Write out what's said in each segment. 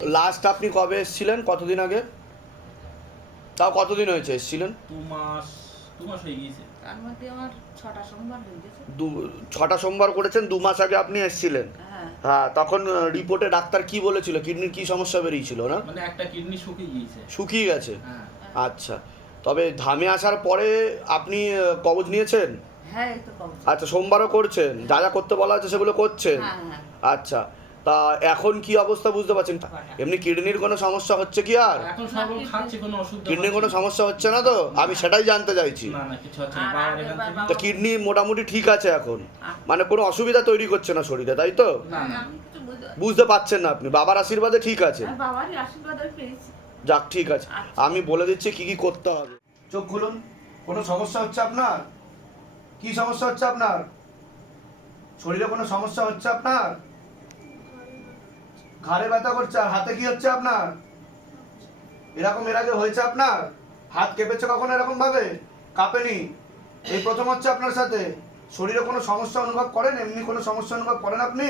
Last আপনি কবে এসেছিলেন? কতদিন আগে? তাও কতদিন হয়েছে এসেছিলেন? দু মাস দু মাস হয়ে গিয়েছে। তার মধ্যে আমার ছটা সোমবার হয়ে গেছে। দু ছটা সোমবার করেছেন দু মাস আগে আপনি এসেছিলেন? হ্যাঁ।, হ্যাঁ তখন রিপোর্টে ডাক্তার কি বলেছিল? কিডনির কি সমস্যা বেরিয়েছিল না? মানে একটা কিডনি শুকিয়ে গিয়েছে। শুকিয়ে গেছে? হ্যাঁ। আচ্ছা। তবে ধামে আসার পরে আপনি কবজ নিয়েছেন? হ্যাঁ, আচ্ছা সোমবারও করছেন? যা যা করতে বলা হচ্ছে সেগুলো করছেন? আচ্ছা। তা এখন কি অবস্থা বুঝতে পারছেন? এমনি কিডনির কোনো সমস্যা হচ্ছে কি আর? কিডনির কোনো সমস্যা হচ্ছে না তো? আমি সেটাই জানতে চাইছি। তো কিডনি মোটামুটি ঠিক আছে এখন? মানে কোনো অসুবিধা তৈরি করছে না শরীরে তাই তো? বুঝতে পারছেন না আপনি। বাবার আশীর্বাদে ঠিক আছে। যাক ঠিক আছে। আমি বলে দিচ্ছি কি কি করতে হবে। চোখ খুলুন। কোনো সমস্যা হচ্ছে আপনার? কি সমস্যা হচ্ছে আপনার? শরীরে কোনো সমস্যা হচ্ছে আপনার? ঘাড়ে ব্যথা করছে আর হাতে কি হচ্ছে আপনার? এরকম এর আগে হয়েছে আপনার? হাত কেঁপেছে কখনো এরকম ভাবে কাঁপেনি? এই প্রথম হচ্ছে আপনার সাথে। শরীরে কোনো সমস্যা অনুভব করেন? এমনি কোনো সমস্যা অনুভব করেন আপনি?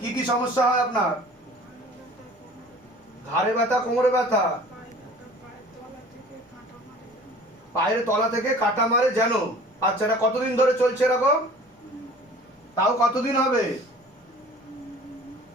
কি কি সমস্যা হয় আপনার? ঘাড়ে ব্যথা, কোমরে ব্যথা? পায়ের তলা থেকে কাটা মারে যেন। আচ্ছা এটা কতদিন ধরে চলছে এরকম? তাও কতদিন হবে?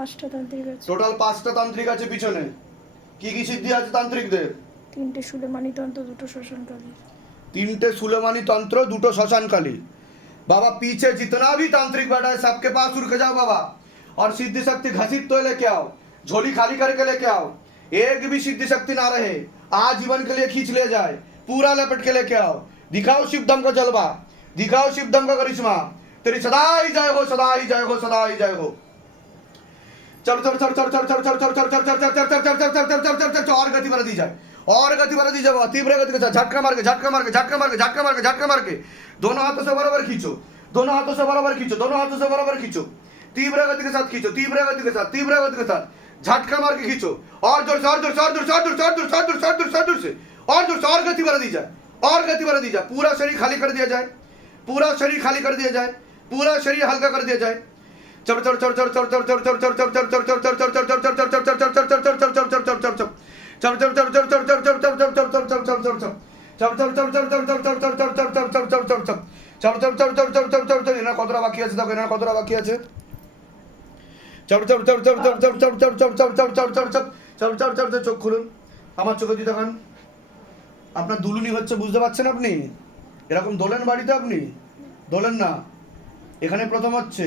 পাঁচটা তান্ত্রিক আছে টোটাল পাঁচটা তান্ত্রিক আছে পিছনে কি কি সিদ্ধি আছে তান্ত্রিকদের তিনটে সুলেমানি তন্ত্র দুটো শ্মশানকালী তিনটে সুলেমানি তন্ত্র দুটো শ্মশানকালী बाबा पीछे जितना भी तांत्रिक बैठा है सबके पास उड़ के जाओ बाबा और सिद्धि शक्ति घसीट तो लेके आओ झोली खाली करके लेके आओ एक भी सिद्धि शक्ति ना रहे आजीवन के लिए खींच ले जाए पूरा लपेट के लेके आओ दिखाओ शिवदम का जलवा दिखाओ शिवदम का करिश्मा तेरी सदा ही जय हो सदा ही जय हो सदा ही जय हो चलो चलो चलो चलो चलो चलो चलो चलो चलो चलो चलो चलो चलो चलो चलो चलो चलो चलो और गति बढ़ा दी जाए और गति बढ़ा दी जाए तीव्र गति के साथ झटका मार के झटका मार के झटका मार के झटका मार के झटका मार के दोनों हाथों से बराबर खींचो दोनों हाथों से बराबर खींचो दोनों हाथों से बराबर खींचो तीव्र गति के साथ खींचो तीव्र गति के साथ तीव्र गति के साथ झटका मार के खींचो और ज़ोर से और ज़ोर से और ज़ोर से और ज़ोर से और ज़ोर से और ज़ोर से और ज़ोर से और ज़ोर से और ज़ोर से और गति बढ़ा दी जाए और गति बढ़ा दी जाए पूरा शरीर खाली कर दिया जाए पूरा शरीर खाली कर दिया जाए पूरा शरीर हल्का कर दिया जाए কতটা বাকি আছে কতটা বাকি আছে চোখ খুলুন আমার চোখে দিয়ে দেখান আপনার দুলুনি হচ্ছে বুঝতে পারছেন আপনি এরকম দোলেন বাড়িতে আপনি দোলেন না এখানে প্রথম হচ্ছে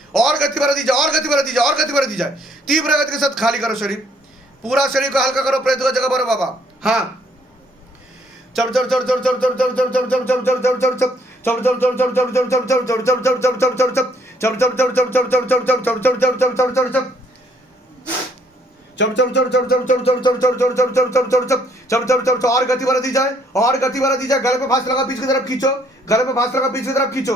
और गति भरा दी जाए और गति भरा दी जाए और गति भरा दी जाए तीव्र गति के साथ खाली करो शरीर पूरा शरीर को हल्का करो प्रेत का जगह भरो बाबा हाँ चढ़ चढ़ चढ़ चढ़ चढ़ चढ़ चढ़ चढ़ चढ़ चढ़ चढ़ चढ़ चढ़ चढ़ और गति बढ़ा दी जाए और गति बढ़ा दी जाए गले पे फांस लगा पीछे की तरफ़ खींचो गले पे फांस लगा पीछे की तरफ़ खींचो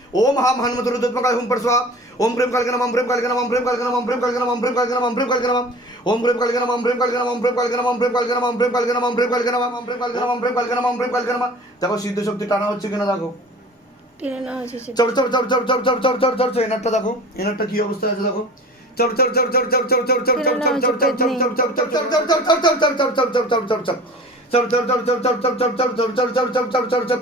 ओम हा हनुमत रुद्रोत्मकाय ओम पर स्वाहा ओम प्रेम काल के नाम ओम प्रेम काल के नाम ओम प्रेम काल के नाम ओम प्रेम काल के नाम ओम प्रेम काल के नाम ओम प्रेम काल के नाम ओम प्रेम काल के नाम ओम प्रेम काल के नाम ओम प्रेम काल के नाम ओम प्रेम काल के नाम ओम प्रेम काल के नाम ओम प्रेम काल के नाम ओम प्रेम काल के नाम ओम प्रेम काल के नाम ओम प्रेम काल के नाम দেখো সিদ্ধ শক্তি টানা হচ্ছে কিনা দেখো চল চল চল চল চল চল চল চল চল চল এনারটা দেখো এনারটা কি অবস্থা আছে দেখো চল চল চল চল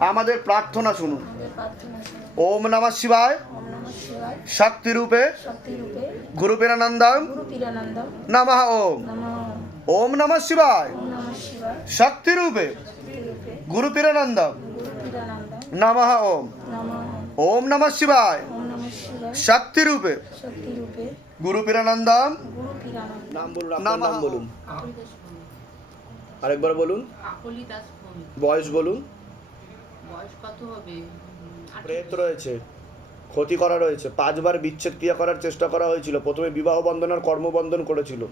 আমাদের প্রার্থনা শুনুন। ওম নমঃ শিবায়। ওম নমঃ শিবায়। শক্তি রূপে গুরু পীরানন্দম নমঃ ওম। ওম। নমঃ শিবায়। ওম নমঃ শক্তি রূপে গুরু পীরানন্দম নমঃ ওম। ওম। নমঃ শিবায়। ওম শক্তি রূপে গুরু পীরানন্দম নাম বলুন নাম বলুন। আরেকবার বলুন। বয়স বলুন। বয়স কত হবে? প্রেত রয়েছে ক্ষতি করা রয়েছে। পাঁচবার বিচ্ছেদ ক্রিয়া করার চেষ্টা করা হয়েছিল। প্রথমে বিবাহ বন্ধন আর কর্মবন্ধন করেছিল।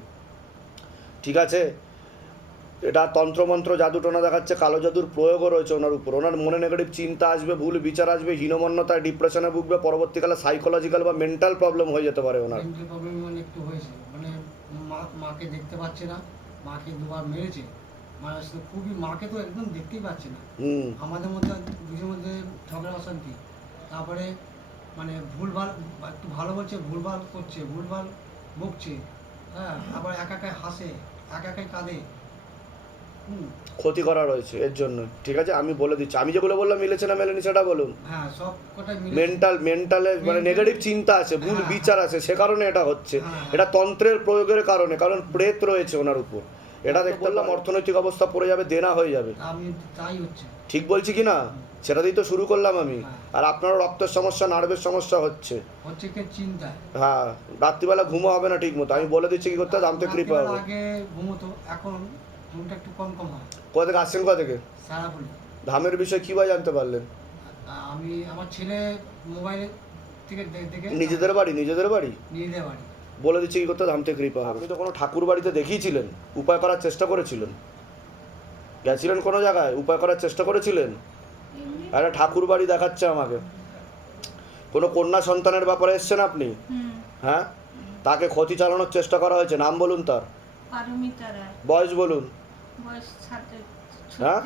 ঠিক আছে? এটা তন্ত্রমন্ত্র জাদুটোনা দেখাচ্ছে কালো জাদুর প্রয়োগও রয়েছে ওনার উপর। ওনার মনে নেগেটিভ চিন্তা আসবে ভুল বিচার আসবে হীনমন্যতায় ডিপ্রেশনে ভুগবে পরবর্তীকালে সাইকোলজিক্যাল বা মেন্টাল প্রবলেম হয়ে যেতে পারে ওনার। প্রবলেম একটু হয়েছে। মানে মাকে দেখতে পাচ্ছে না। মাকে দুবার মেরেছে। মারা খুবই মাকে তো একদম দেখতেই পাচ্ছে না। আমাদের মধ্যে দুজনের মধ্যে ঝগড়া অশান্তি। তারপরে মানে ভুলভাল একটু ভালো বলছে ভুলভাল করছে ভুলভাল বকছে হ্যাঁ আবার একা একাই হাসে একা একাই কাঁদে। ক্ষতি করা রয়েছে এর জন্য। ঠিক আছে আমি বলে দিচ্ছি। আমি যেগুলো বললাম মিলেছে না মেলেনি সেটা বলুন। হ্যাঁ মেন্টাল মেন্টালে মানে নেগেটিভ চিন্তা আছে ভুল হ্যাঁ, বিচার আছে সে কারণে এটা হচ্ছে। হ্যাঁ। এটা তন্ত্রের প্রয়োগের কারণে কারণ প্রেত রয়েছে ওনার উপর। এটা দেখতে বললাম। অর্থনৈতিক অবস্থা পড়ে যাবে দেনা হয়ে যাবে। ঠিক বলছি কি না? সেটাতেই তো শুরু করলাম আমি। আর আপনারও রক্তের সমস্যা নার্ভের সমস্যা হচ্ছে। হ্যাঁ রাত্রিবেলা ঘুমো হবে না ঠিক মতো আমি বলে দিচ্ছি কি করতে হবে। কৃপা হবে হয়। কোথা থেকে আসছেন কোথা থেকে? ধামের বিষয়ে কীভাবে জানতে পারলেন? আমি আমার ছেলে মোবাইল থেকে দেখে নিজেদের বাড়ি নিজেদের বাড়ি? নিজেদের বাড়ি। বলে দিচ্ছি কি করতে ধাম থেকে কৃপা হবে। আপনি তো কোনো ঠাকুর বাড়িতে দেখিয়েছিলেন উপায় করার চেষ্টা করেছিলেন। গেছিলেন কোনো জায়গায় উপায় করার চেষ্টা করেছিলেন? একটা ঠাকুর বাড়ি দেখাচ্ছে আমাকে। কোনো কন্যা সন্তানের ব্যাপারে এসছেন আপনি? হ্যাঁ? তাকে ক্ষতি চালানোর চেষ্টা করা হয়েছে নাম বলুন তার। বয়স বলুন। হ্যাঁ?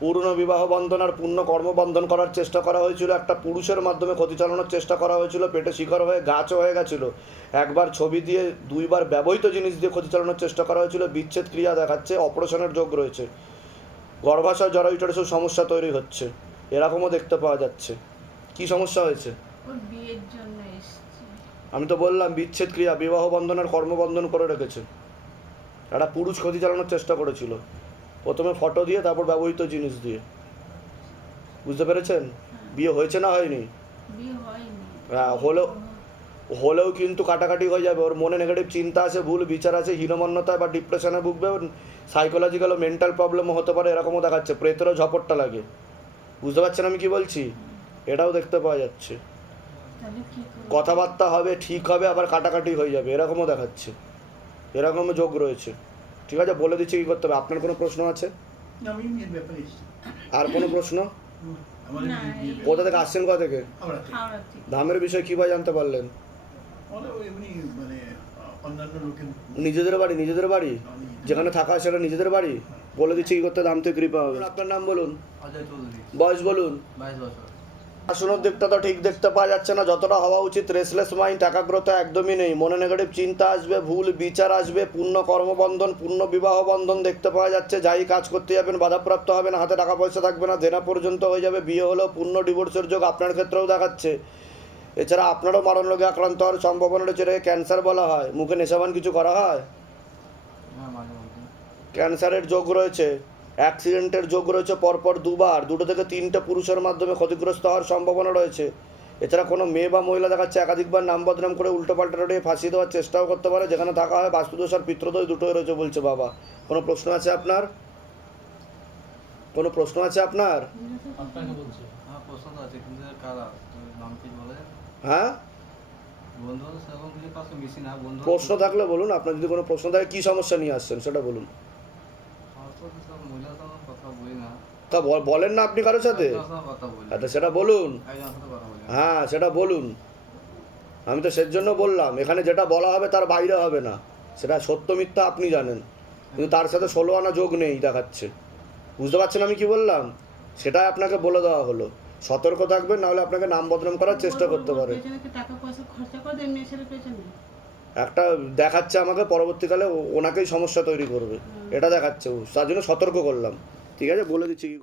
পূর্ণ বিবাহ বন্ধন আর পূর্ণ কর্মবন্ধন করার চেষ্টা করা হয়েছিল। একটা পুরুষের মাধ্যমে ক্ষতি চালানোর চেষ্টা করা হয়েছিল। পেটে শিকড় হয়ে গাছও হয়ে গেছিল। একবার ছবি দিয়ে দুইবার ব্যবহৃত জিনিস দিয়ে ক্ষতি চালানোর চেষ্টা করা হয়েছিল। বিচ্ছেদ ক্রিয়া দেখাচ্ছে অপারেশনের যোগ রয়েছে। গর্ভাশয় জরায়ুটার সব সমস্যা তৈরি হচ্ছে। এরকমও দেখতে পাওয়া যাচ্ছে। কি সমস্যা হয়েছে? আমি তো বললাম বিচ্ছেদ ক্রিয়া বিবাহ বন্ধন আর কর্মবন্ধন করে রেখেছে। একটা পুরুষ ক্ষতি চালানোর চেষ্টা করেছিল। প্রথমে ফটো দিয়ে তারপর ব্যবহৃত জিনিস দিয়ে। বুঝতে পেরেছেন? বিয়ে হয়েছে না হয়নি? হ্যাঁ, হলেও হলেও কিন্তু কাটাকাটি হয়ে যাবে। ওর মনে নেগেটিভ চিন্তা আছে ভুল বিচার আছে হীনমন্যতা বা ডিপ্রেশনে ভুগবে সাইকোলজিক্যাল ও মেন্টাল প্রবলেমও হতে পারে এরকমও দেখাচ্ছে। প্রেতেরও ঝপটটা লাগে। বুঝতে পারছেন আমি কি বলছি? এটাও দেখতে পাওয়া যাচ্ছে। কথাবার্তা হবে ঠিক হবে আবার কাটাকাটি হয়ে যাবে এরকমও দেখাচ্ছে। এরকমও যোগ রয়েছে। ঠিক আছে বলে দিচ্ছি কী করতে হবে? আপনার কোনো প্রশ্ন আছে? আর কোনো প্রশ্ন? কোথা থেকে আসছেন কোথা থেকে? ধামের বিষয়ে কীভাবে জানতে পারলেন? মানে মানে নিজেদের বাড়ি নিজেদের বাড়ি? যেখানে থাকা সেটা নিজেদের বাড়ি? বলে দিচ্ছি কি করতে দাম থেকে কৃপা হবে। আপনার নাম বলুন। বয়স বলুন। পড়াশোনার দিকটা তো ঠিক দেখতে পাওয়া যাচ্ছে না। যতটা হওয়া উচিত রেসলেস মাইন্ড একাগ্রতা একদমই নেই। মনে নেগেটিভ চিন্তা আসবে ভুল বিচার আসবে পূর্ণ কর্মবন্ধন পূর্ণ বিবাহ বন্ধন দেখতে পাওয়া যাচ্ছে। যাই কাজ করতে যাবেন বাধাপ্রাপ্ত হবে না হাতে টাকা পয়সা থাকবে না দেনা পর্যন্ত হয়ে যাবে বিয়ে হলেও পূর্ণ ডিভোর্সের যোগ আপনার ক্ষেত্রেও দেখাচ্ছে। এছাড়া আপনারও মারণ রোগে আক্রান্ত হওয়ার সম্ভাবনা রয়েছে এটাকে ক্যান্সার বলা হয়। মুখে নেশাবান কিছু করা হয়? ক্যান্সারের যোগ রয়েছে। অ্যাক্সিডেন্টের যোগ রয়েছে পরপর দুবার। দুটো থেকে তিনটে পুরুষের মাধ্যমে ক্ষতিগ্রস্ত হওয়ার সম্ভাবনা রয়েছে। এছাড়া কোনো মেয়ে বা মহিলা দেখাচ্ছে একাধিকবার নাম বদনাম করে উল্টো পাল্টা রোডে ফাঁসিয়ে দেওয়ার চেষ্টাও করতে পারে যেখানে থাকা হয় বাস্তুদোষ আর পিত্রদোষ দুটোই রয়েছে বলছে বাবা। কোনো প্রশ্ন আছে আপনার? কোনো প্রশ্ন আছে আপনার? হ্যাঁ প্রশ্ন হ্যাঁ বন্ধু। প্রশ্ন থাকলে বলুন আপনার যদি কোনো প্রশ্ন থাকে কী সমস্যা নিয়ে আসছেন সেটা বলুন। তো বলেন না আপনি কারোর সাথে আচ্ছা সেটা বলুন। হ্যাঁ সেটা বলুন আমি তো সের জন্য বললাম এখানে যেটা বলা হবে তার বাইরে হবে না সেটা সত্য মিথ্যা আপনি জানেন কিন্তু তার সাথে ষোলো আনা যোগ নেই দেখাচ্ছে বুঝতে পারছেন আমি কি বললাম সেটাই আপনাকে বলে দেওয়া হলো সতর্ক থাকবেন নাহলে আপনাকে নাম বদনাম করার চেষ্টা করতে পারে একটা দেখাচ্ছে আমাকে পরবর্তীকালে ও- ওনাকেই সমস্যা তৈরি করবে। এটা দেখাচ্ছে ও। তার জন্য সতর্ক করলাম। ঠিক আছে? বলে দিচ্ছি কি